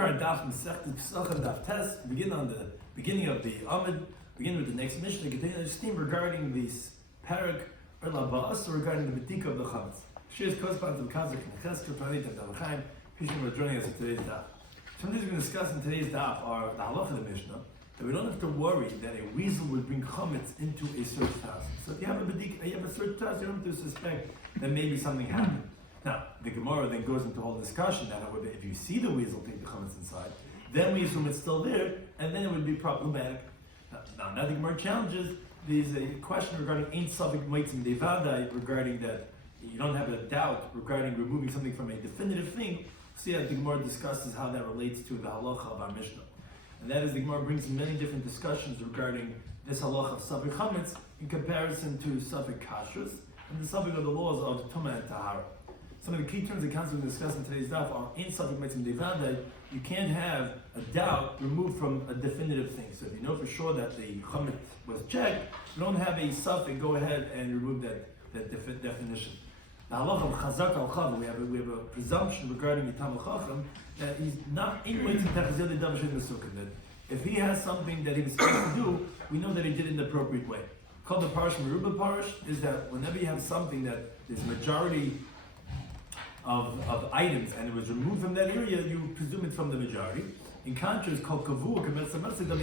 current Daf Pesachim Daf test. Begin on the beginning of the Amid. Begin with the next mission. Continue this theme regarding this parak or labas, or regarding the bedika of the chametz. She corresponds to the Kazakh and Cheskel Planeta Davachim. People are joining us in today's Daf. Some things we're going to discuss in today's Daf are the halacha of the Mishnah, that we don't have to worry that a weasel would bring chametz into a searched house. So if you have a bedika, you have a searched house, you don't have to suspect that maybe something happened. Now, the Gemara then goes into a whole discussion that, however, if you see the weasel take the chametz inside, then we assume it's still there, and then it would be problematic. Now the Gemara challenges, there's a question regarding Ein Savik Moitzim Devadai, regarding that you don't have a doubt regarding removing something from a definitive thing. See how the Gemara discusses how that relates to the halacha of our Mishnah. And that is, the Gemara brings many different discussions regarding this halacha of Savik Chametz in comparison to Savik Kashrus, and the Savik of the laws of Tumah and Tahara. Some of the key terms that constantly discussed in today's daf are in Safek Mitzvah Devadai. You can't have a doubt removed from a definitive thing. So if you know for sure that the chametz was checked, you don't have a Safek, go ahead and remove that definition. The halacha of Chazak al Chacham, we have a presumption regarding the Tam al Chacham that he's not in that if he has something that he was supposed to do, we know that he did it in the appropriate way. Called the Parish Meruba Parish is that whenever you have something that is majority of items and it was removed from that area, you presume it's from the majority. In contrast, called Kavu,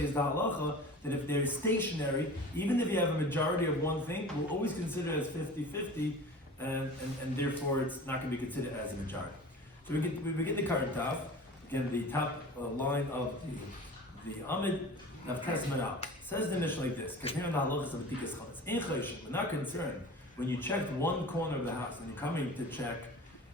is the halacha that if they're stationary, even if you have a majority of one thing, we'll always consider it as 50-50, and therefore it's not going to be considered as a majority. So we begin the current Daf. Again, the top line of the Amid of Kesmanah. Says the Mishnah like this: we're not concerned when you checked one corner of the house and you're coming to check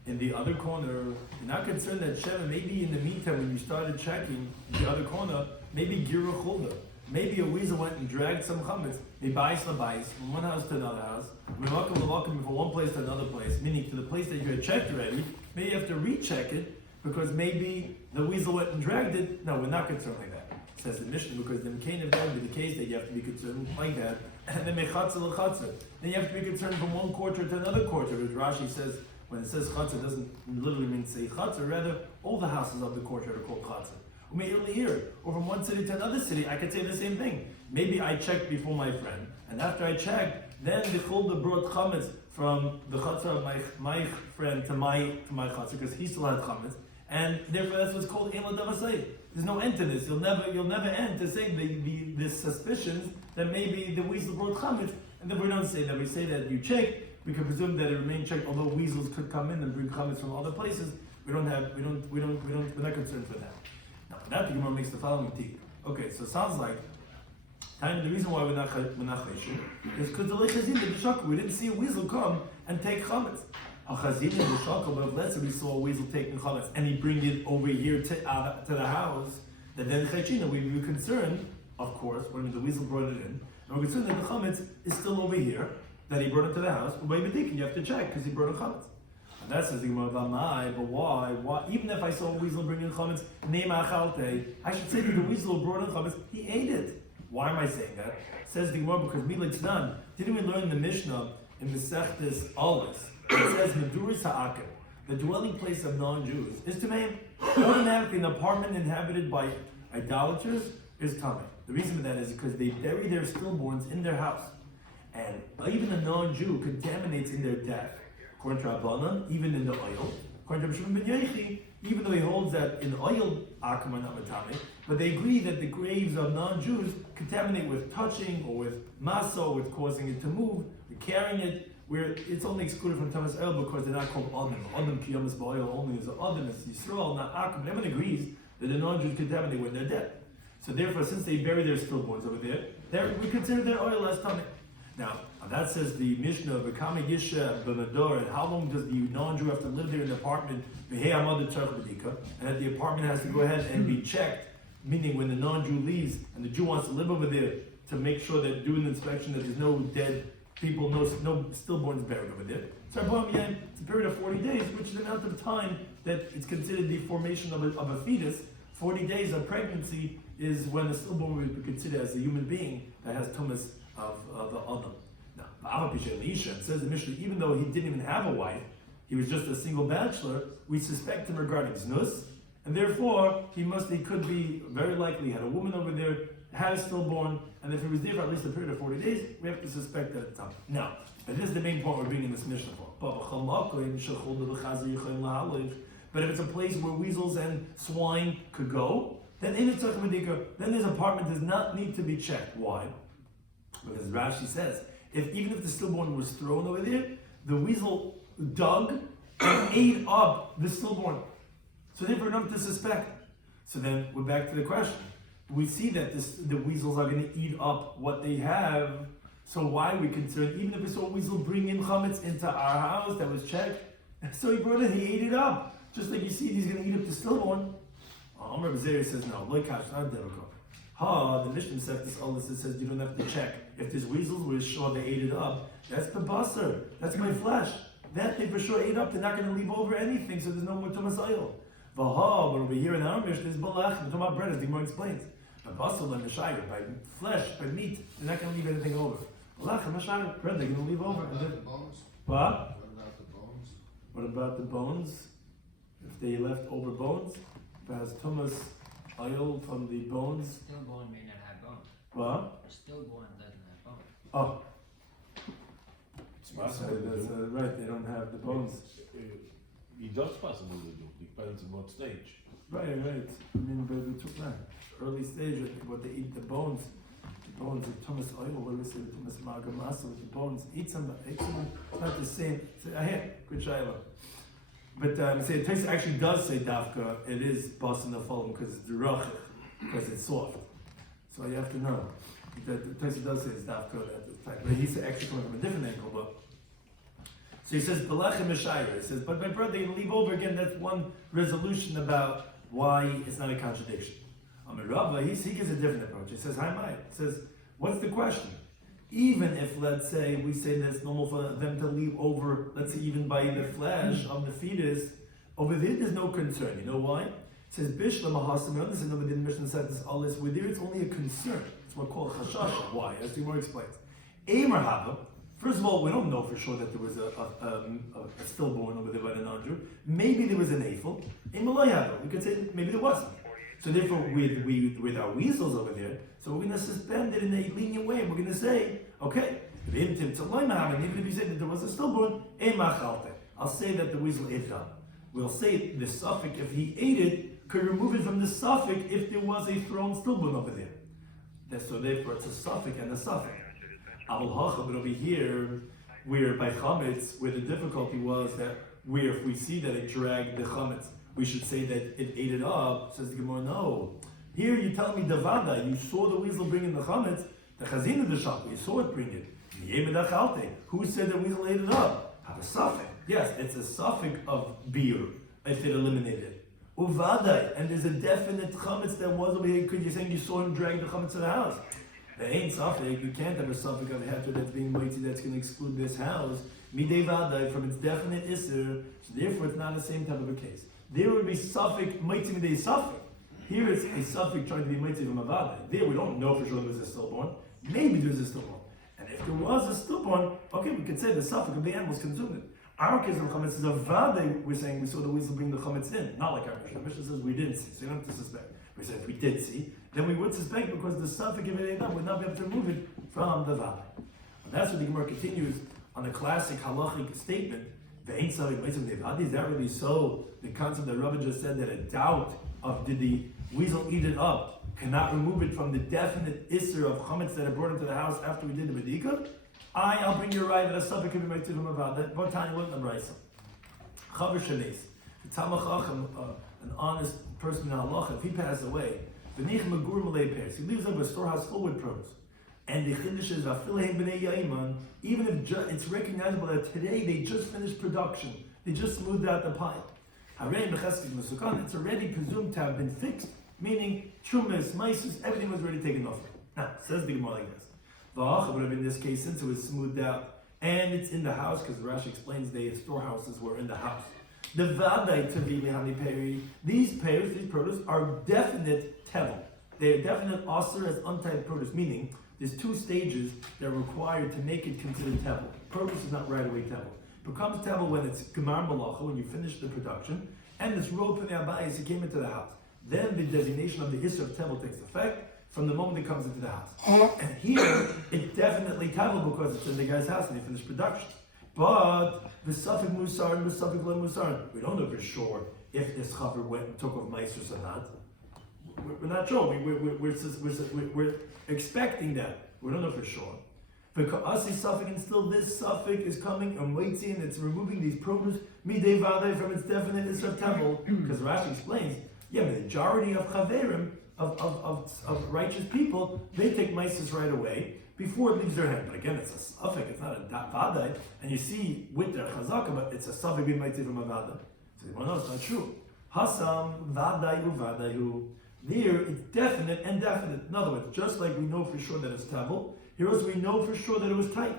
in the other corner, you're not concerned that Sheva, maybe in the meantime when you started checking the other corner, maybe Gira Chulda, maybe a weasel went and dragged some chametz, from one house to another house, from one place to another place, meaning to the place that you had checked already, maybe you have to recheck it, because maybe the weasel went and dragged it. No, we're not concerned like that, says the Mishnah, because then can't be the case that you have to be concerned like that, and then mechatzer l'chatzer. Then you have to be concerned from one quarter to another quarter, as Rashi says. When it says chatzah, it doesn't literally mean say chatzah, rather all the houses of the courtyard are called chatzah. Or from one city to another city, I could say the same thing. Maybe I checked before my friend, and after I checked, then the chulda brought chametz from the chatzah of my friend to my chatzah, because he still had chametz, and therefore that's what's called ein l'davasei. There's no end to this. You'll never end to say the suspicions that maybe the weasel brought chametz, and then we don't say that. We say that you check. We can presume that it remained checked, although weasels could come in and bring chametz from other places. We're not concerned for that. Now, that the Gemara makes the following take. Okay, so it sounds like the reason why we're not chayshim is because the lechazin the shaka, we didn't see a weasel come and take chametz. Chazin in the shaka, but if let's say we saw a weasel taking chametz and he bring it over here to the house, then chayshina we would be concerned, of course, when the weasel brought it in, and we're concerned that the chametz is still over here, that he brought it to the house, but maybe thinking you have to check because he brought a chametz. And that says the Gemara, but why? Even if I saw a weasel bring in chametz, I should say that the weasel who brought in chametz, he ate it. Why am I saying that? Says the Gemara, because Milatznan, didn't we learn the Mishnah in Mesechtes Aleph? It says Meduris Ha'aker, the dwelling place of non-Jews, is Tameim. Automatically, an apartment inhabited by idolaters is Tamei. The reason for that is because they bury their stillborns in their house. And even a non-Jew contaminates in their death. According to Rabbanan, even in the oil. According to Rabbi Shloimy Schwartzberg, even though he holds that in oil, akama not matame, but they agree that the graves of non-Jews contaminate with touching or with masa, or with causing it to move, with carrying it, where it's only excluded from Tamas oil because they're not called Adam. Adam kiyamas ba'oil only is Adam, is Yisrael, not akam. Everyone agrees that the non-Jews contaminate when they're dead. So therefore, since they bury their stillborns over there, we consider their oil as tamei. Now, that says the Mishnah of Bekama Yisha B'Mador, and how long does the non-Jew have to live there in the apartment? And that the apartment has to go ahead and be checked, meaning when the non-Jew leaves and the Jew wants to live over there to make sure that doing the inspection that there's no dead people, no stillborns buried over there. So it's a period of 40 days, which is the amount of time that it's considered the formation of a fetus. 40 days of pregnancy is when the stillborn would be considered as a human being that has tumas of the Adam. Now, it says the Mishnah, even though he didn't even have a wife, he was just a single bachelor, we suspect him regarding znus, and therefore he could be very likely had a woman over there, had a stillborn, and if he was there for at least a period of 40 days, we have to suspect that it's time. Now, and this is the main point we're bringing this Mishnah for. But if it's a place where weasels and swine could go, then this apartment does not need to be checked. Why? Because Rashi says, even if the stillborn was thrown over there, the weasel dug and ate up the stillborn. So therefore, enough to suspect. So then we're back to the question. We see that the weasels are going to eat up what they have. So why are we concerned? Even if we saw a weasel bring in chametz into our house that was checked, so he brought it, he ate it up. Just like you see, he's going to eat up the stillborn. Rabbi Zeri says no. Loikash, not difficult. The Mishnah says this. All this says you don't have to check. If there's weasels, we're sure they ate it up. That's the basar. That's my flesh. That they for sure ate up. They're not going to leave over anything, so there's no more tumas oil. But over here in our Mishnah is balach. We're talking about bread, as the Gemara explains. But basar and the shiur, by flesh, by meat, they're not going to leave anything over. Balach and the shiur, bread, they're going to leave over. What about the bones? What? What about the bones? What about the bones? If they left over bones, if it has tumas oil from the bones. Stillborn may not have bones. What? A stillborn doesn't have bones. Oh. So that's, right, they don't have the bones. It does possibly do, depends on what stage. Right. I mean, but we took that. Early stage, I think what they eat, the bones. The bones of tumas oil, what do we say, the tumas magamasa with the bones. Eat some, it's not the same. Good shayla. But Taisa actually does say dafka, it is bas in the following because it's derach, because it's soft. So you have to know. That Taisa does say it's dafka at the time. But he's actually coming from a different angle. But so he says, Belechem Meshayr. He says, but my brother, you leave over again, that's one resolution about why it's not a contradiction. Rabbi, he gives a different approach. He says, Hi, Mike. He says, what's the question? Even if, let's say, we say that it's normal for them to leave over, let's say, even by the flesh of the fetus, over there, there's no concern. You know why? It says, Bishla Mahasim, we understand over the Mishnah said this, all this, with there, it's only a concern. It's what we call chashasha. Why? As the Gemara explains. Eimer Hava, first of all, we don't know for sure that there was a stillborn over there by the non-Jew. Maybe there was an Eiffel. Eimer Lo Hava, we could say maybe there wasn't. So therefore, with our weasels over there, so we're going to suspend it in a lenient way. We're going to say, okay, even if you say that there was a stillborn, I'll say that the weasel ate it up. We'll say the suffix, if he ate it, could remove it from the suffix if there was a thrown stillborn over there. So therefore, it's a suffix and a suffix. But over here, where by chametz, where the difficulty was that where if we see that it dragged the chametz, we should say that it ate it up. Says the Gemara, no. Here you're telling me Davada, you saw the weasel bring in the chametz, the chazina the shop, you saw it bring it. Who said the weasel ate it up? Have a suffix. Yes, it's a suffix of beer if it eliminated it. Uvadai, and there's a definite chametz that was over here because you're saying you saw him drag the chametz to the house. There ain't suffix, you can't have a suffix of heter that's being mighty that's going to exclude this house. Midei vadai, from its definite isser, so therefore it's not the same type of a case. There would be suffix mighty midei suffix. Here it's a suffix trying to be mighty from a vadai. There we don't know for sure there was a stillborn. Maybe there's a stillborn. And if there was a stillborn, okay, we could say the suffix of the animals consumed it. Our case of chametz is a vadai, we're saying we saw the weasel bring the chametz in. Not like our Mishnah. Mishnah says we didn't see, so you don't have to suspect. We said if we did see, then we would suspect because the suffix of it would not be able to remove it from the vadai. And that's what the Gemara continues on the classic halachic statement. Is that really so? The concept that Rabbi just said that a doubt of did the weasel eat it up cannot remove it from the definite isser of chametz that I brought into the house after we did the bedika. I'll bring you a right that a suffix can be made to him about that. What time wasn't the brayso? Chaver shanis. The Talmud an honest person in halacha, if he passes away, v'nich magur malei pers, he leaves up a storehouse full with produce. And the chiddush is afilehem b'nei yaiman, even if it's recognizable that today they just finished production, they just smoothed out the pile. Harei mecheskes mesukan, it's already presumed to have been fixed, meaning trumas, maisus, everything was already taken off. Now, says the Gemara like this. But in this case, since it was smoothed out and it's in the house, because Rashi explains the storehouses were in the house. The vadai tavili hani peri, these pears, these produce are definite tevel. They are definite aser as untyped produce, meaning there's two stages that are required to make it considered tevel. Produce is not right away tevel. It becomes tevel when it's gemar malacha, when you finish the production, and this rope in the abayis, it came into the house. Then the designation of the Isser of Tevel takes effect from the moment it comes into the house. And here, it's definitely Tevel because it's in the guy's house and they finished production. But the Suffolk Musar and the Suffolk Le Musar, we don't know for sure if this chaver went and took off Meisers or not. We're not sure. We're expecting that. We don't know for sure. Because Suffolk, and still this Suffolk is coming and waiting, it's removing these produce midei vade from its definite Isser of Tevel. Because Rashi explains, the majority of chaverim, of righteous people, they take Meisers right away before it leaves their hand. But again, it's a Suffolk, it's not a Vadai, and you see with their Chazaka, but it's a Suffolk being Meitzi from a Vadai. So you want to know, it's not true. Hasam, Vadayu, Vadayu. There, it's definite and definite. In other words, just like we know for sure that it's Tevel, here also we know for sure that it was tight.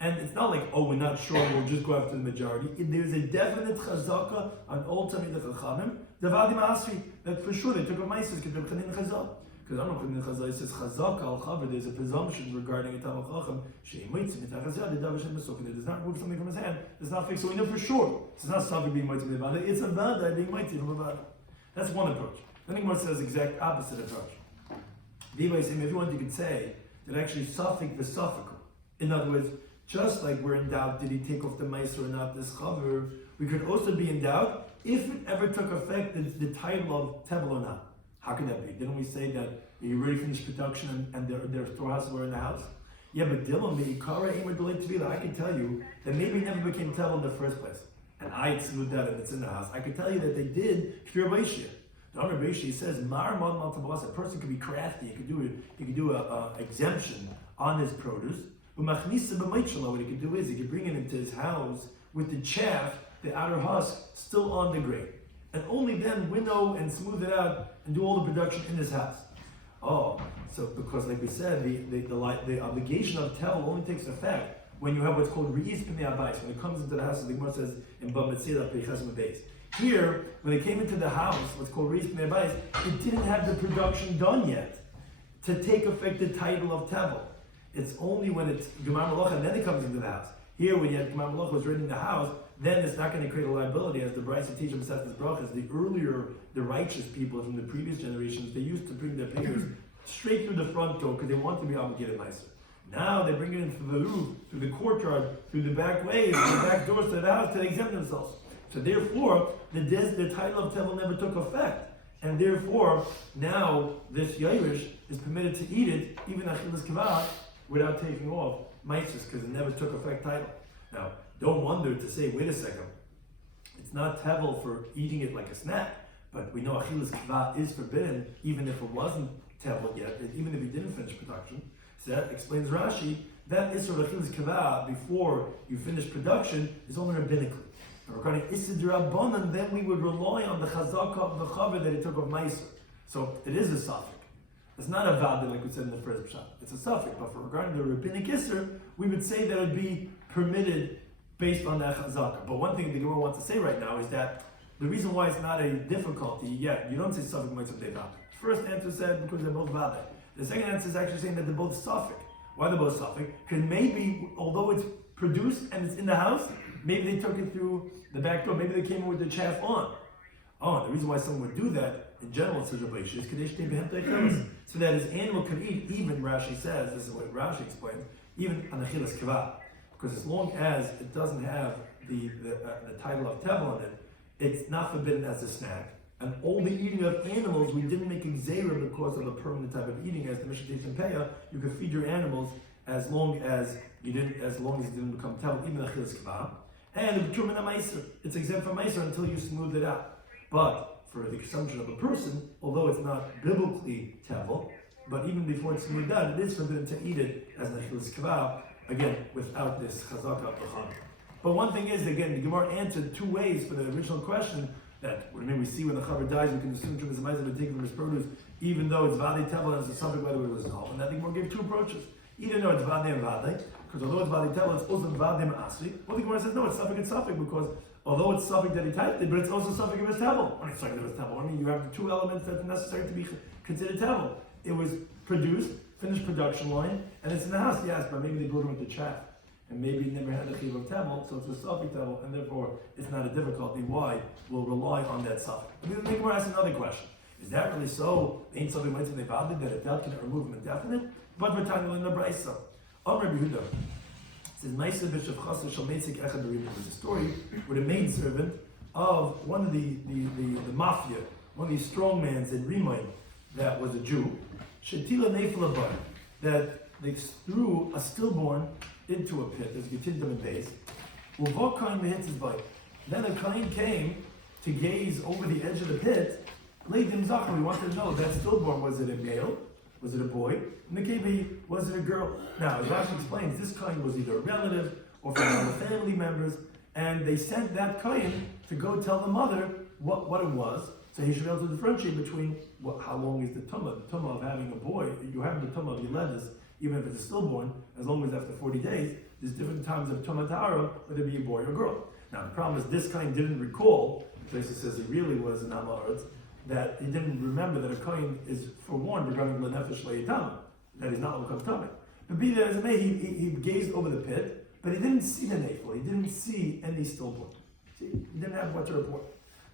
And it's not like, we're not sure, we'll just go after the majority. There's a definite chazaka on Old Tamid Chachamim, the Vadim Asri, that for sure they took a Maisis, because they're Chanin Chazal. Because I don't know if Chanin Chazal says chazaka al Chaver, there's a presumption regarding a Tam Chacham, Shein Mitzim, Chazal, the Davish and Mesok, it does not remove something from his hand, it's not fixed, so we know for sure. It's not something being Mitzim Vada, it's a Vada being Mitzim from a Vada. That's one approach. Then Gemara says the exact opposite approach. The way saying, if you want, you could say that actually Suffolk the Suffolk. In other words, just like we're in doubt, did he take off the Meiser or not, this Chaver, we could also be in doubt if it ever took effect, the title of Tevel or not. How can that be? Didn't we say that you already finished production and their storehouses were in the house? Yeah, but Dilma, the Ikara Eimer delayed Tevila, I can tell you that maybe it never became Tevel in the first place. And I exclude that if it's in the house. I can tell you that they did Shir Beishia. The Amr Beishi says, Mar Mod Mal Tabas, a person could be crafty, he could do a exemption on his produce. But what he could do is he could bring it into his house with the chaff, the outer husk, still on the grain. And only then winnow and smooth it out and do all the production in his house. Oh, so because like we said, the obligation of Tevel only takes effect when you have what's called Re'is Pnei Abayis. When it comes into the house, the Gemara says in Bava Metzila Peichas Mebeis. Here, when it came into the house, what's called Re'is Pnei Abayis, it didn't have the production done yet to take effect the title of Tevel. It's only when it's Gemar Malacha and then it comes into the house. Here, when you have Gemar Malacha was written in the house, then it's not going to create a liability, as the Brisa teaches Masechtas Brachos. The righteous people from the previous generations, they used to bring their papers straight through the front door because they want to be obligated nicer. Now they bring it in through the roof, through the courtyard, through the back ways, through the back doors to the house to exempt themselves. So therefore, the title of Tevel never took effect. And therefore, now this Yairish is permitted to eat it, even Achilas Kavah, without taking off Maisis, because it never took effect title. Now, don't wonder to say, wait a second, it's not Tevel for eating it like a snack, but we know Achilas Kavah is forbidden, even if it wasn't Tevel yet, even if he didn't finish production. So that explains Rashi, that Isser of Achilas Kavah, before you finish production, is only rabbinically. And regarding Isser D'Rabbanan, then we would rely on the Chazaka of the Chaver that he took of Maiser. So it is a suffix. It's not a vada like we said in the first pshat. It's a suffix. But for regarding the rabbinic Isser, we would say that it would be permitted based on that Chazaka. But one thing the Gemara wants to say right now is that the reason why it's not a difficulty, you don't say suffix mitzvah de vada. First answer said because they're both vada. The second answer is actually saying that they're both suffix. Why they're both suffix? Because maybe, although it's produced and it's in the house, maybe they took it through the back door, maybe they came in with the chaff on. Oh, the reason why someone would do that, in general, says Rabbi Shloimy Schwartzberg, so that his animal could eat, even Rashi says, this is what Rashi explains, even an achilas kavah. Because as long as it doesn't have the title of Tevel on it, it's not forbidden as a snack. And all the eating of animals, we didn't make exera because of a permanent type of eating, as the Mishnah teaches in Peah, you could feed your animals as long as it didn't become Tevel, even achilas kavah. And the B'truman HaMeiser, it's exempt from Meiser until you smooth it out. But for the consumption of a person, although it's not biblically Tevel, but even before it's smoothed out, it is forbidden to eat it as an achilas kavah, again, without this chazaka of the chaver. But one thing is, again, the Gemara answered two ways for the original question, that what I mean, we see when the chaver dies, we can assume Trumas HaMeiser would take from his produce, even though it's Vade Tevel and it's a subject whether it was Zal. And I think Gemara gave two approaches. Either no, it's Vade and Vade, because although it's Vade Tevel, it's also Vade Ma'asri. Well, the Gemara says, no, it's suffix, because although it's suffix that he typed it, but it's also suffix of his Tevel. When it's suffix of his Tevel, I mean, you have the two elements that are necessary to be considered Tevel. It was produced, finished production line, and it's in the house, yes, but maybe they brought it with the chaff. and maybe he never had a chiv of tevel, so it's a suffix tevel, and therefore it's not a difficulty. Why? We'll rely on that suffix. But then we're asking another question. Is that really so? Ain't something mitzvah nevadid that a doubt can remove him indefinite? But we're talking in the brayso. Rabbi Yehuda says, "Ma'aseh b'shav chasser shal meitzik echad b'rim." There's a story where the maidservant of one of the mafia, one of these strongmans in Rimay, that was a Jew, shetila nefla bar, that they threw a stillborn into a pit. There's getindim in base. Uvok kain hits his bite. Then a kain came to gaze over the edge of the pit. Leidim zachar, we wanted to know that stillborn, was it a male? Was it a boy? Maybe was it a girl? Now, as Rashi explains, this kain was either a relative or from one of the family members, and they sent that kain to go tell the mother what it was, so he should be able to differentiate between how long is the tumah of having a boy. You have the tumah of Yeledes, even if it's a stillborn, as long as after 40 days, there's different times of tumah ta'ara, whether it be a boy or girl. Now, the problem is this kain didn't recall, the place says he really was an Amaretz, that he didn't remember that a kohen is forewarned regarding lenefesh le'itama, that he's not l'kam tameh. But be that as it may, he gazed over the pit, but he didn't see the nafel, he didn't see any stillborn. See, he didn't have what to report.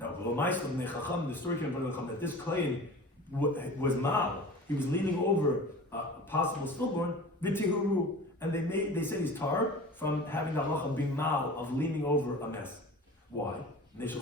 Now, the story came from the Chacham that this kohen was mal, he was leaning over a possible stillborn, v'tihuru, and they say he's tar from having the halacha be mal, of leaning over a mess. Why? Because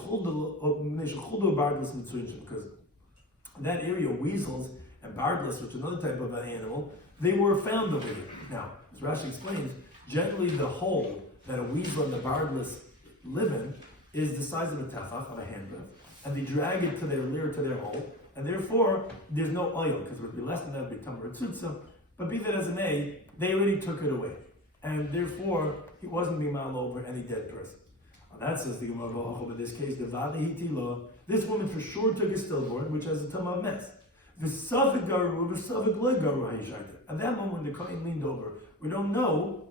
that area, weasels and bardless, which is another type of an animal, they were found over here. Now, as Rashi explains, generally the hole that a weasel and the bardless live in is the size of a tefach, of a handbreadth, and they drag it to their lair, to their hole, and therefore there's no oil, because it would be less than that, it would become a tzutza. But be that as it may, they already took it away, and therefore he wasn't being mal over any dead person. That says the Gemara, but in this case, the Vadahitila, this woman for sure took a stillborn, which has a tumah of mess. The Safik Garu, the Safik Loy Garu Hayishaita. At that moment, when the Kohen leaned over, we don't know,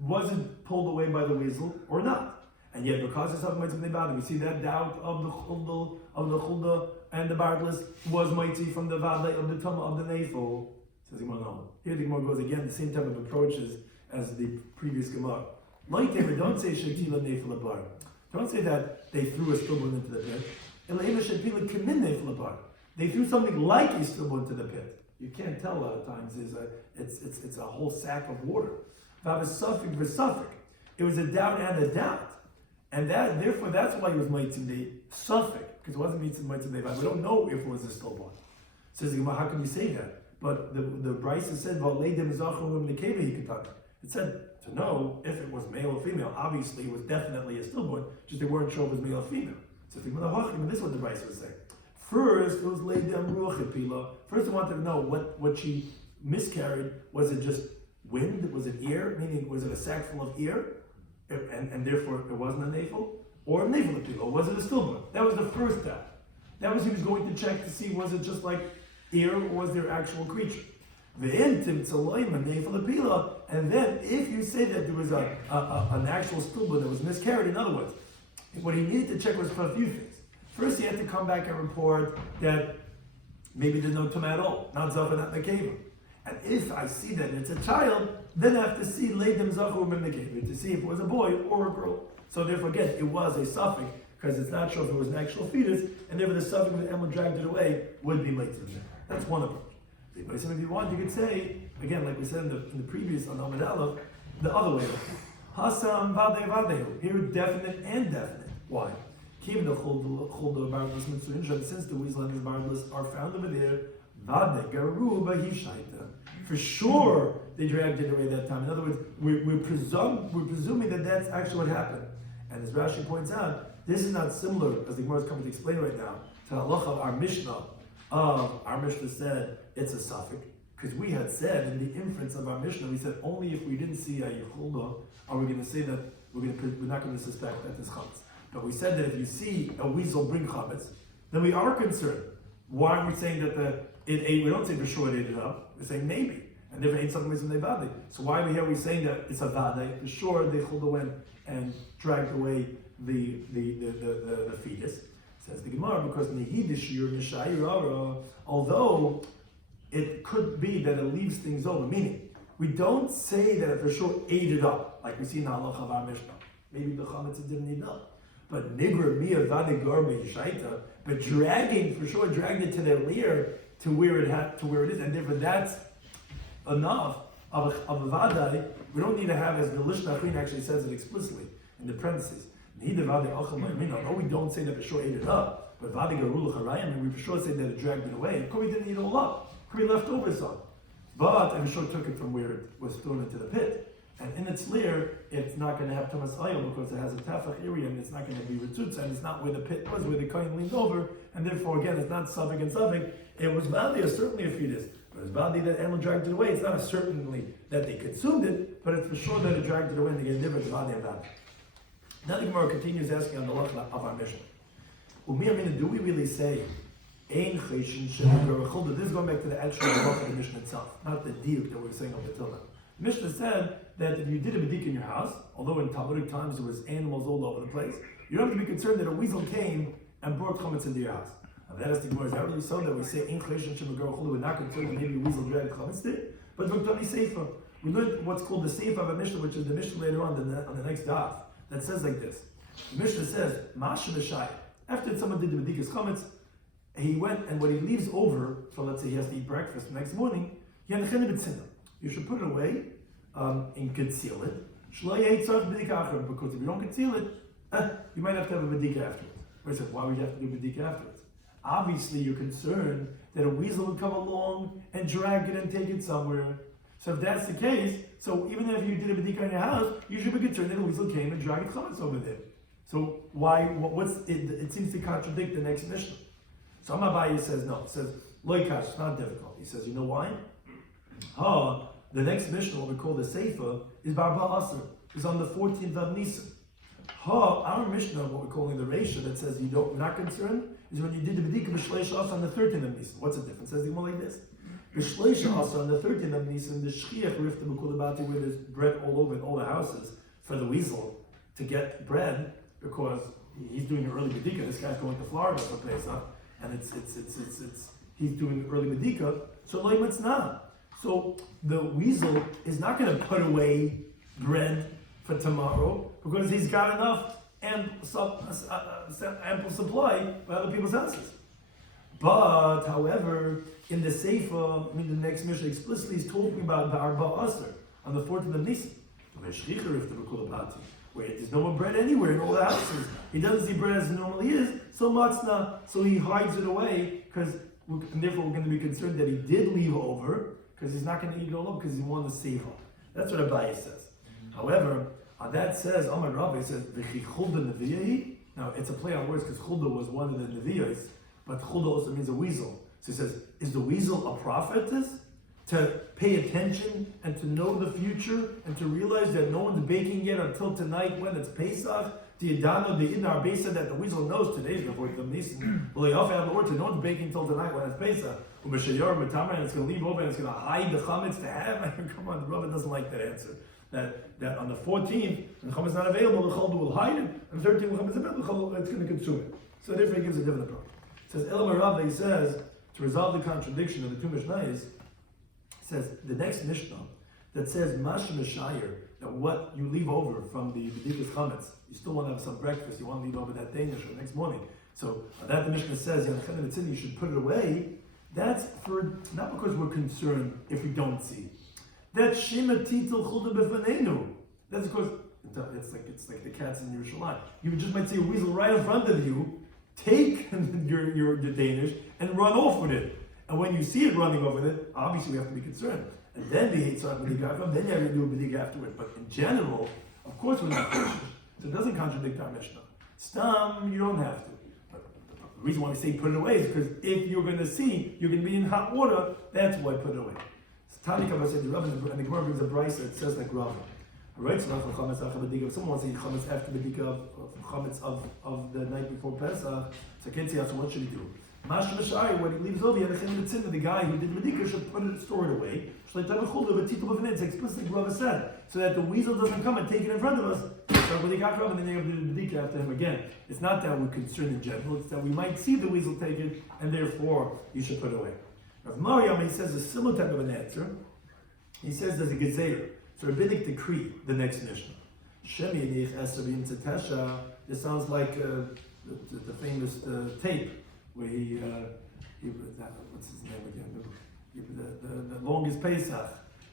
was it pulled away by the weasel or not? And yet, because it's Safik Mitzvah Nebadi, we see that doubt of the Chulda and the Bardless was mighty from the Vadah of the tumah of the Nafel. Says the Gemara, no. Here the Gemara goes again, the same type of approaches as the previous Gemara. Like Tamer, don't say Shetila Nafel Abar. Don't say that they threw a stillborn into the pit. They threw something like a stillborn into the pit. You can't tell a lot of times. It's a whole sack of water. It was a doubt and a doubt. And therefore that's why he was mitzvah the suffix, because it wasn't mitzvah. We don't know if it was a stillborn. Says the Gemara, how can we say that? But the Bryce said, it said, to know if it was male or female. Obviously, it was definitely a stillborn, just they weren't sure if it was male or female. So think about this is what the Bryce was saying. First, it was leidem ruach pila. First, I wanted to know what she miscarried. Was it just wind? Was it air? Meaning, was it a sack full of air? And therefore, it wasn't a nafel? Or a nafel pila? Or was it a stillborn? That was the first doubt. That was he was going to check to see, was it just like air or was there actual creature? And then, if you say that there was an actual stillborn that was miscarried, in other words, what he needed to check was for a few things. First, he had to come back and report that maybe there's no tumah at all, not zacha, not nekeva. And if I see that it's a child, then I have to see leidim zachu ben nekeva, to see if it was a boy or a girl. So therefore, again, it was a suffix, because it's not sure if it was an actual fetus, and therefore the suffix when the Emma dragged it away would be leidim. That's one approach. But if you want, you could say, again, like we said in the previous on Amid Aleph, the other way around. Hasam vade. Here, definite and definite. Why? Since the weasel and the bardless are found over there, vade garu b'hishaita. For sure, they dragged it away that time. In other words, we're presuming that that's actually what happened. And as Rashi points out, this is not similar, as the Gemara is coming to explain right now, to the halacha of our Mishnah. Our Mishnah said it's a suffix, because we had said in the inference of our Mishnah, we said only if we didn't see a yichulda are we going to say that we're not going to suspect that there's chametz. But we said that if you see a weasel bring chametz, then we are concerned. Why are we saying that it ate? We don't say for sure it ate it up. We're saying maybe, and if it ate something from the vade. So why are we saying that it's a vade? For sure, the chulda went and dragged away the fetus. Says the Gemara, because although it could be that it leaves things over, meaning we don't say that it for sure ate it up. like we see in the halacha of our Mishnah. Maybe the chametz didn't need up. But nigra mia vadigar shaita, but dragging for sure, dragged it to their lair to where it is, and therefore that's enough of a vadai. We don't need to have, as the Lishna Achin actually says it explicitly in the parentheses. No, we don't say that Bishor ate it up, but vadigar ulu charayim, and we for sure say that it dragged it away. Of course, we didn't eat it all up. Could be left over some. But and Bishor took it from where it was thrown into the pit. And in its lair, it's not going to have Tumas Ayil because it has a tafach area and it's not going to be Ritzutza, and it's not where the pit was, where the coin leaned over, and therefore, again, it's not Savik and Savik. It was Badi, certainly a fetus. But it's Badi that animal dragged it away. It's not a certainly that they consumed it, but it's for sure that it dragged it away and they get different Badi and Badi. Now the Gemara continues asking on the Lach of our mission. Do we really say, Ein Cheshin Shemagor? This is going back to the actual Lach of the mission itself, not the diuk that we were saying up until now. The Mishnah said that if you did a bedika in your house, although in Talmudic times there was animals all over the place, you don't have to be concerned that a weasel came and brought chametz into your house. Now that is the Gemara. Is that really so that we say in Cheshin Shemagor we're not concerned that maybe a weasel dragged chametz there? But V'ktani Seifa, we learned what's called the Seifa of a Mishnah, which is the Mishnah later on the next daf, that says like this. The Mishnah says, Masha B'shai. After someone did the bedikas chametz, he went and what he leaves over, so let's say he has to eat breakfast the next morning, you should put it away and conceal it. Because if you don't conceal it, you might have to have a bedika afterwards. I said, why would you have to do bedika afterwards? Obviously, you're concerned that a weasel would come along and drag it and take it somewhere. So if that's the case, so even if you did a bedika in your house, you should be concerned that a weasel came and dragged chametz over there. So why? What's it? It seems to contradict the next Mishnah. So Amabai says no. It says loikash, it's not difficult. He says, you know why? The next Mishnah, what we call the Seifa, is Barba Asr, is on the 14th of Nisan. Our Mishnah, what we're calling the Reisha, that says you're not concerned, is when you did the Bedika B'Shleisha Asr on the 13th of Nisan. What's the difference? It says more like this. B'Shleisha Asr on the 13th of Nisan, the Shchiach Rifta B'Kulabati, where there's bread all over in all the houses for the weasel to get bread, because he's doing an early Bedika. This guy's going to Florida for Pesach, and he's doing early Bedika, so like it's not. So the weasel is not going to put away bread for tomorrow because he's got enough and ample supply by other people's houses. But, however, in the Seifa, the next Mishnah explicitly is talking about the Arba Asr on the 14th of Nisan, where there's no more bread anywhere in all the houses. He doesn't see bread as it normally is, so matzna, so he hides it away, and therefore we're going to be concerned that he did leave over, because he's not going to eat it all up because he wanted to save him. That's what Abaye says. However, that says, Amar Rabbi says, now it's a play on words because Chulda was one of the Neviyos, but Chulda also means a weasel. So he says, is the weasel a prophetess? To pay attention and to know the future and to realize that no one's baking yet until tonight when it's Pesach? The Yadano, the Idnar Besa, that the weasel knows today's the 14th of Nisan. Well, they often have the word to no one's baking until tonight when it's Pesach. And it's going to leave over and it's going to hide the chametz to have. Come on, the Rabbi doesn't like that answer. That on the 14th, when the chametz is not available, the chaldu will hide it. And the 13th, when the chametz is available, it's going to consume it. So therefore, he gives a different approach. It says Elamar Rabbi, he says, to resolve the contradiction of the two Mishnayos, says the next Mishnah that says Masha Meshayir, that what you leave over from the Bedikas chametz, you still want to have some breakfast, you want to leave over that Danish or next morning. So that the Mishnah says you should put it away. That's for not because we're concerned if we don't see. That's Shema Titel Chulda B'Fanenu. That's because it's like the cats in Yerushalayim. You just might see a weasel right in front of you, take your Danish and run off with it. And when you see it running off with it, obviously we have to be concerned. And then the hate start with the then you have to do a bidig afterwards. But in general, of course we're not cautious. So it doesn't contradict our Mishnah. Stam, you don't have to. But the reason why we say put it away is because if you're going to see, you're going to be in hot water, that's why put it away. Tanika said the Rav and the Gemara brings a brisa that says like Rav. Right, so if someone wants to eat chametz after the bidika chametz of the night before Pesach, so what should he do? Mash Mashai, when he leaves over, the guy who did Medika should put it, store it away. It's explicitly Rabbi said, so that the weasel doesn't come and take it in front of us. So when they got Rabbi, then they have to do Medika after him again. It's not that we're concerned in general, it's that we might see the weasel take it, and therefore you should put it away. Rav Mariam, he says a similar type of an answer. He says there's a gezeira, so a rabbinic decree, the next Mishnah. Shemi Esabim Tesha. This sounds like the famous tape where he what's his name again? The longest Pesach.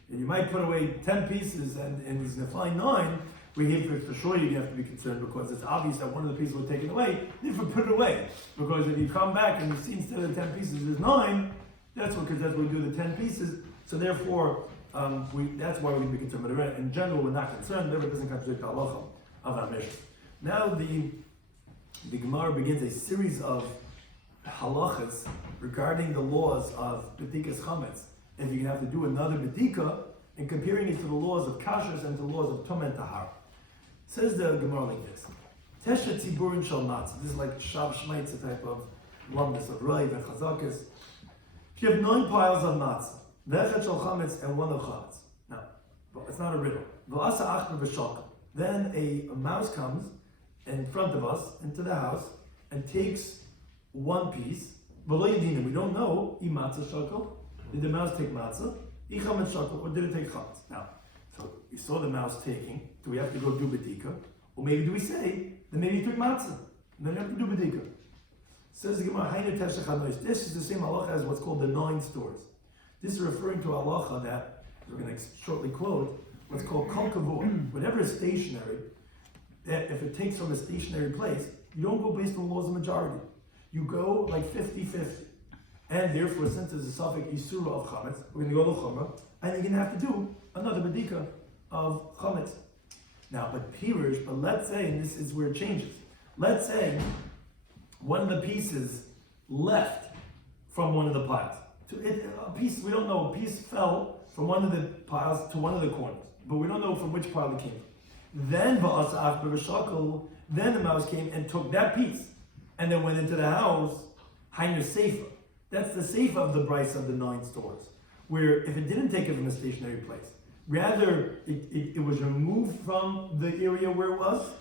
And you might put away 10 pieces and he's going to find 9. We hear for sure you have to be concerned because it's obvious that one of the pieces was taken away. You have to put it away because if you come back and you see instead of the 10 pieces there's 9, that's what we do the 10 pieces. So therefore, that's why we can be concerned. But in general, we're not concerned. Therefore, it doesn't contradict the halacha of our mission. Now the Gemara begins a series of halachas regarding the laws of bedikas chametz. And you're going to have to do another bedika and comparing it to the laws of kashrus and to the laws of tum and tahar. Says the Gemara like this: Tesha tziburin shal matzah. This is like shav shmeitz, a type of lumnus of raiv and chazakas. If you have 9 piles of matzah, v'echet shal chametz and 1 of chametz. Now, it's not a riddle. V'asa achna v'shalka. Then a mouse comes in front of us into the house and takes 1 piece. V'lo yedina. We don't know. I matzah shakel. Did the mouse take matzah? I chametz shakel. Or did it take chametz? Now, so we saw the mouse taking. Do we have to go do bedika? Or maybe do we say that maybe he took matzah? And then we have to do bedika. Says the Gemara, Hainu Tesha Chanois. This is the same halacha as what's called the 9 stores. This is referring to halacha that we're going to shortly quote. What's called kol kavur. Whatever is stationary, that if it takes from a stationary place, you don't go based on the laws of majority. You go like 50-50. And therefore, since there's a suffix isura of chametz, we're going to go to chumrah, and you're going to have to do another bedika of chametz. Now, but let's say, and this is where it changes. Let's say one of the pieces left from one of the piles. A piece, we don't know, a piece fell from one of the piles to one of the corners, but we don't know from which pile it came from. Then the mouse came and took that piece, and then went into the house, Hainu Seifa. That's the Seifa of the price of the 9 stores, where if it didn't take it from a stationary place, rather it was removed from the area where it was,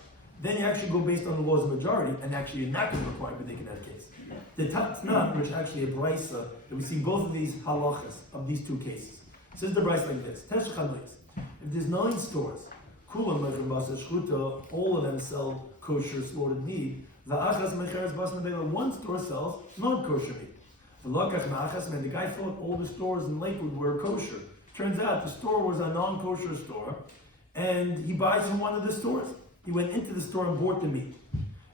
then you actually go based on the laws of majority, and actually you're not going to require bedika in that case. The Tatnan, which actually a brisa, that we see both of these halachas of these 2 cases. Says the brisa like this: Tesh Chadlis. If there's 9 stores, Kulam Mechem Basa Shchuta, all of them sell kosher slaughtered meat. The Achas Mecheres Basa Medela, 1 store sells non-kosher meat. The Lakach Ma'achas, the guy thought all the stores in Lakewood were kosher. Turns out the store was a non-kosher store, and he buys from one of the stores. He went into the store and bought the meat.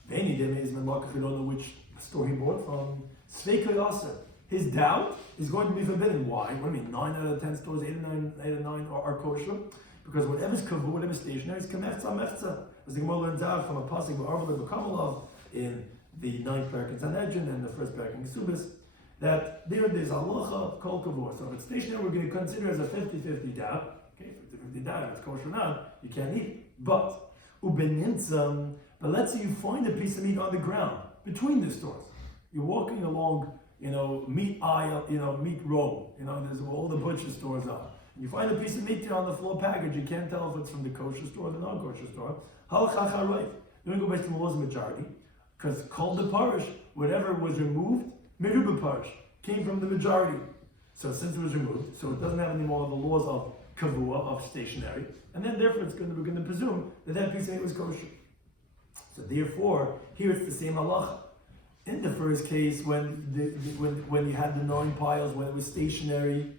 Then he did his Lakach, we don't know which store he bought from. Sveikoi Aser. His doubt is going to be forbidden. Why? What do you mean? 9 out of 10 stores, 8 or 9 are kosher? Because whatever's kavu, whatever's stationary is kamefza mefza. As the Gemara learns out from a pasuk of Arvel Kamalov in the 9th parak in Sanhedrin and the 1st parak in Kesubis, that there's halacha of kol kavur. So if it's stationary, we're going to consider as a 50-50 doubt. Okay, 50-50 doubt, if it's kosher or not, you can't eat it. But let's say you find a piece of meat on the ground between the stores. You're walking along, meat aisle, meat row. There's where all the butcher stores are. You find a piece of meat on the floor package. You can't tell if it's from the kosher store or the non-kosher store. Halachach harayv. You're going to go based on the laws of majority, because kol de parish, whatever was removed, meruba parish, came from the majority. So since it was removed, so it doesn't have any more of the laws of kavua, of stationary, and then therefore we're going to presume that piece of meat was kosher. So therefore, here it's the same halacha. In the first case, when you had the 9 piles, when it was stationary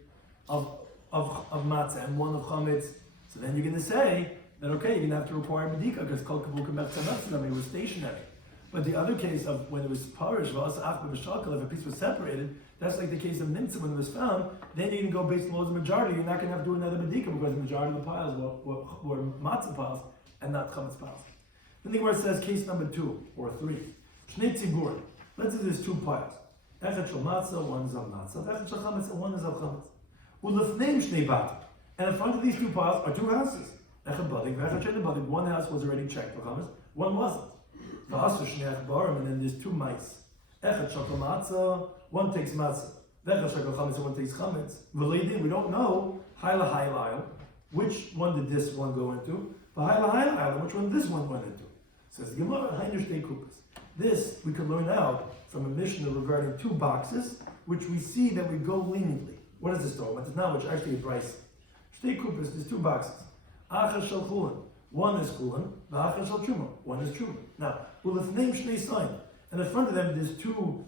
of matzah and 1 of chametz, so then you're going to say that you're going to have to require medika because kol kavur kamefza, it was stationary. But the other case of when it was parish, if a piece was separated, that's like the case of minza when it was found. Then you can go based on laws of majority. You're not going to have to do another medika because the majority of the piles were matzah piles and not chametz piles. Then the Gemara says case number 2 or 3. Shnei tzibur. Let's say there's 2 piles. Echad shel matzah, 1 is of matzah. Echad shel chametz, and 1 is of chametz. Ulefneim shnei batim. And in front of these 2 piles are 2 houses. Echad badik, v'echad shel badik. 1 house was already checked for chametz, 1 wasn't. V'asu shnei achbarim, and then there's 2 mice. Echad shel matzah, 1 takes matzah. V'echad shel chametz, and 1 takes chametz. V'leidin, we don't know. Hayla hayla, which one did this one go into? V'hayla hayla, which one this one went into? Says the Gemara, Hainu shnei kupas. This we could learn out from a Mishnah regarding 2 boxes, which we see that we go leniently. What is this talking about? It's not, which actually is price. Shtei kupas, there's 2 boxes. Achas shel chulin. One is chulin, v'achar shel truma. One is truma. Now, ulefneim shnei sign. And in front of them, there's two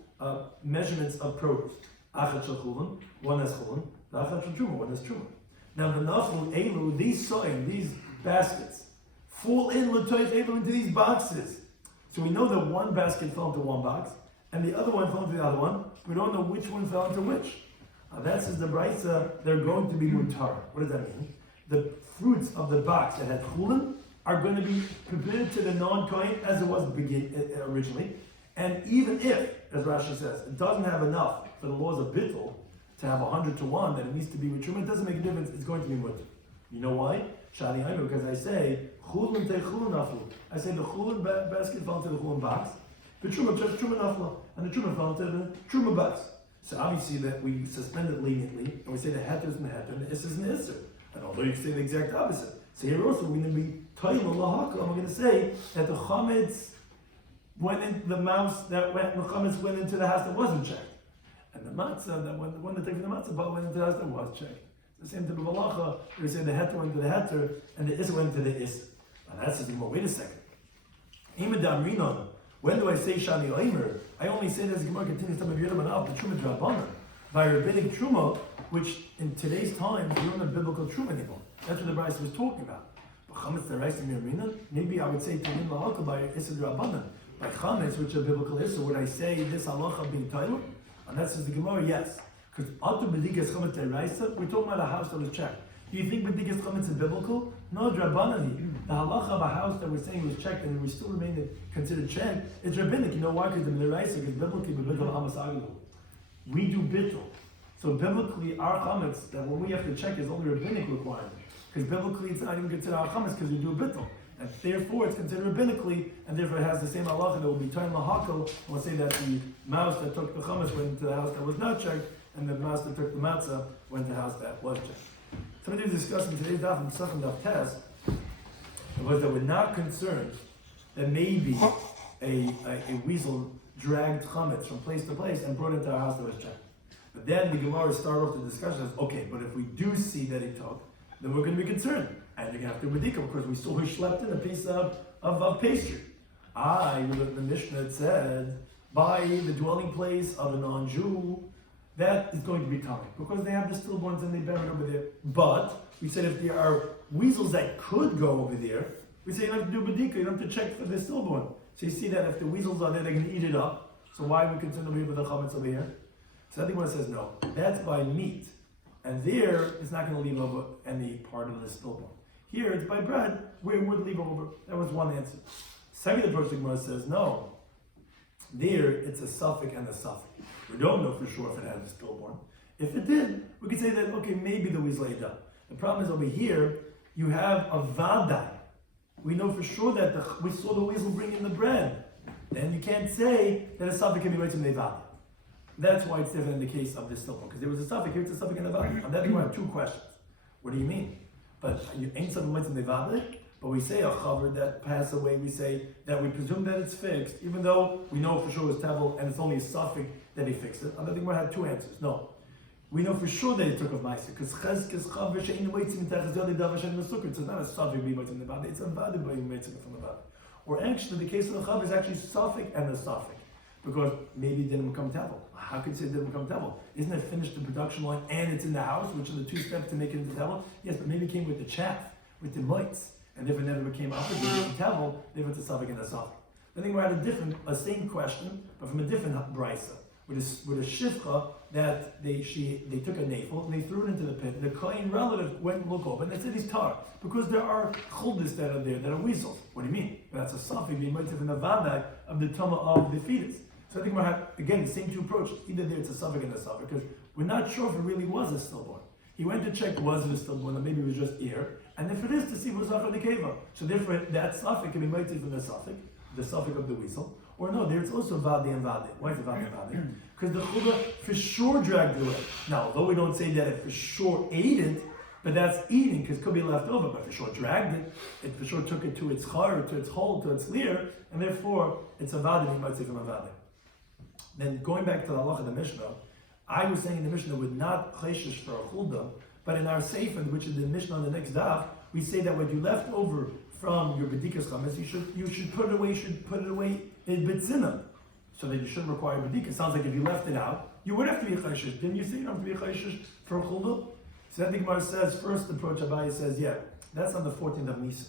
measurements of produce. Achar shel chulin, one is chulin, v'achar shel truma, one is truma. Now, the naflu elu, these sign, these baskets, fall in l'toich elu into these boxes. So we know that one basket fell into one box, and the other one fell into the other one. We don't know which one fell into which. That says the Braisa, they're going to be mutar. What does that mean? The fruits of the box that had chulin are going to be prepared to the non-kohen as it was originally. And even if, as Rashi says, it doesn't have enough for the laws of bittul to have 100 to 1, that it needs to be with truma, it doesn't make a difference, it's going to be mutar. You know why? Shani Haimer, because I say, chulin te chulin naflu. I say the chulin basket fell into the chulin box, the truma just truma nafla, and the truma fell into the truma box. So obviously that we suspend it leniently, and we say the heter is in the heter, and the isser is in the isser. And although you say the exact opposite. So here also we're going to be toil lahakal, and we're going to say that the chametz went into the chametz went into the house that wasn't checked. And the matzah, that when they take the matzah, but went into the house that was checked. The same type of halacha, we say the heter went to the heter, and the isser went to the isser. And that says, well, wait a second. Imedam rinon. When do I say Shani Oimer? I only say this, Gemara continues to be the Truma Drabanan, by rabbinic Truma, which in today's time, we don't have biblical Truma anymore. That's what the Braisa was talking about. But Chametz Daraisa Mirmina, maybe I would say Tanim Lahaka by Issa Drabanan. By Chametz, which is a biblical Issa, would I say this halacha being Taylor? And that says the Gemara, yes. Because Atu Bedikas Chametz Daraisa, we're talking about a house that was checked. Do you think Bedikas Chametz is biblical? No, Drabanani. The halacha of a house that we're saying was checked and we still remain considered checked, it's rabbinic. You know why? Because the Miraisa is biblically biblical Hamasagilu. We do bittul. So biblically, our chametz, that when we have to check, is only rabbinic requirement. Because biblically, it's not even considered our chametz because we do bittul. And therefore, it's considered rabbinically, and therefore it has the same halacha that will be time lahakal. And we'll say that the mouse that took the chametz went into the house that was not checked, and the mouse that took the matzah went to the house that was checked. Somebody was discussing today's Daf and Pesachim Daf test. Was that we're not concerned that maybe a weasel dragged chametz from place to place and brought it to our house that was checked. But then the Gemara started off the discussion as, okay, but if we do see that he took, then we're going to be concerned. And you're going to have to bedika because we saw he schlepped in a piece of pastry. The Mishnah had said, by the dwelling place of a non-Jew, that is going to be coming because they have the stillborns and they bury it over there. But we said if there are weasels that could go over there, we say you don't have to do bedika, you don't have to check for the stillborn. So you see that if the weasels are there, they're going to eat it up. So why are we concerned over here with the chametz over here? So I think one says no. That's by meat, and there it's not going to leave over any part of the stillborn. Here it's by bread, where it would leave over. That was one answer. Second approach, the Gemara says no. There it's a suffix and a suffix. We don't know for sure if it had a stillborn. If it did, we could say that, okay, maybe the weasel ate up. The problem is over here, you have a vadai. We know for sure that we saw the weasel bring in the bread. Then you can't say that a suffix can be made from the vadai. That's why it's different in the case of this stillborn. Because there was a suffix, here it's a suffix and a vadai. On that we have two questions. What do you mean? But you ain't something made from the vadai, but we say a chaver that passed away, we say that we presume that it's fixed, even though we know for sure it's tevel and it's only a suffix that he fixed it. I think we had two answers. No. We know for sure that he took of Meiser, because Cheskes Chaver she'ein weitzim tachas yodi davar she'ein mesukar. It's not a suffix being weitzim the vada, it's a vada being weitzim from the vada. Or actually, the case of the Chaver is actually suffix and a suffix, because maybe it didn't become tevel. How could you say it didn't become tevel? Isn't it finished the production line and it's in the house, which are the two steps to make it into tevel? Yes, but maybe it came with the chaff, with the mites, and if it never became opposite with the tevel, therefore it's a suffix and a suffix. I think we had a same question, but from a different brisa. With a shivcha that they took a nafel and they threw it into the pit. The Kohen relative went and looked over and they said he's tar because there are chuldas that are there that are weasels. What do you mean? That's a suffix being made from the vadak of the tuma of the fetus. So I think we have again the same two approaches. Either there it's a suffix and a suffix because we're not sure if it really was a stillborn. He went to check was it a stillborn or maybe it was just ear, and if it is to see was after the keva. So therefore that suffix can be made from the suffix of the weasel. Or no, there's also vadi and vadi. Why is it vadi and vadi? Because the chudah for sure dragged it away. Now, although we don't say that it for sure ate it, but that's eating because it could be left over. But for sure dragged it, it for sure took it to its char, to its hole, to its leer, and therefore it's a vadi. You might say from a vadi. Then going back to the halacha of the Mishnah, I was saying in the Mishnah would not chayshish for a chudah, but in our sefer, which is the Mishnah on the next daf, we say that what you left over from your bedikas chametz, you should put it away. In betzina, so that you shouldn't require bedika. It sounds like if you left it out, you would have to be chayshish. Didn't you say you don't have to be chayshish for chulul? So then the Gemara says, first approach Abaye says, yeah, that's on the 14th of Nisan,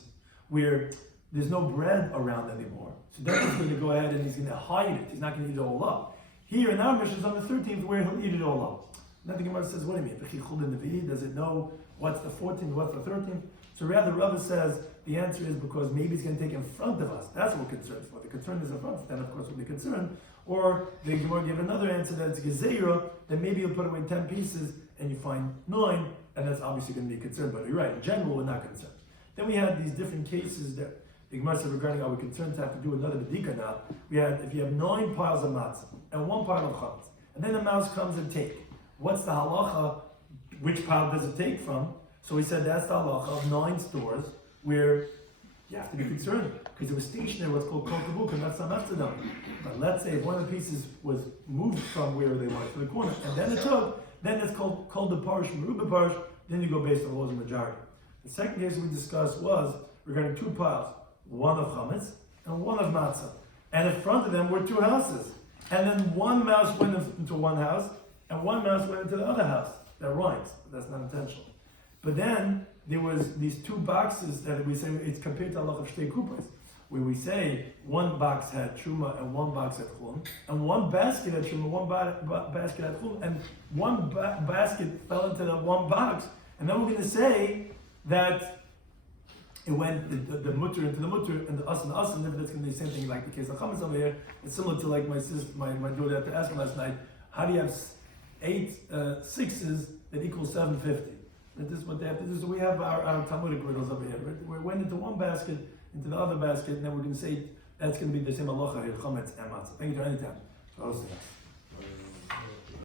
where there's no bread around anymore. So then he's going to go ahead and he's going to hide it. He's not going to eat it all up. Here in our mission is on the 13th, where he'll eat it all up. Then the Gemara says, what do you mean? Does it know what's the 14th, what's the 13th? So rather, Rava says the answer is because maybe he's going to take in front of us. That's what we're concerned for. The concern is in front. Then, of course, we'll be concerned. Or the Gemara give another answer that it's gezeira, that maybe you'll put away 10 pieces and you find 9, and that's obviously going to be a concern. But you're right. In general, we're not concerned. Then we had these different cases that the Gemara said regarding are we concerned to have to do another bedika now. We had if you have 9 piles of matzah and 1 pile of chametz, and then the mouse comes and take. What's the halacha? Which pile does it take from? So we said that's the halacha of 9 stores where you have to be concerned because it was stationary, what's called kol kabuk, and that's not Amsterdam. But let's say if one of the pieces was moved from where they wanted to the corner, and then it took, then it's called the parish, meruba parish, then you go based on the laws of majority. The second case we discussed was regarding 2 piles, 1 of chametz and 1 of matzah. And in front of them were 2 houses. And then 1 mouse went into one house, and 1 mouse went into the other house. That rhymes, but that's not intentional. But then there was these 2 boxes that we say it's compared to Allah of Shtei Kupas, where we say 1 box had Truma and 1 box had Chum, and 1 basket had Truma, 1 basket had Chum, and 1 basket fell into the 1 box. And then we're going to say that it went the mutter into the mutter and the us and the us, and that's going to be the same thing like the case of Chametz over here. It's similar to like my daughter had to ask me last night, how do you have 8 6s that equals 750? That is what they have to do. So we have our Talmudic riddles over here. We went into one basket, into the other basket, and then we're going to say that's going to be the same halacha here, chametz and matzah. Thank you to anytime.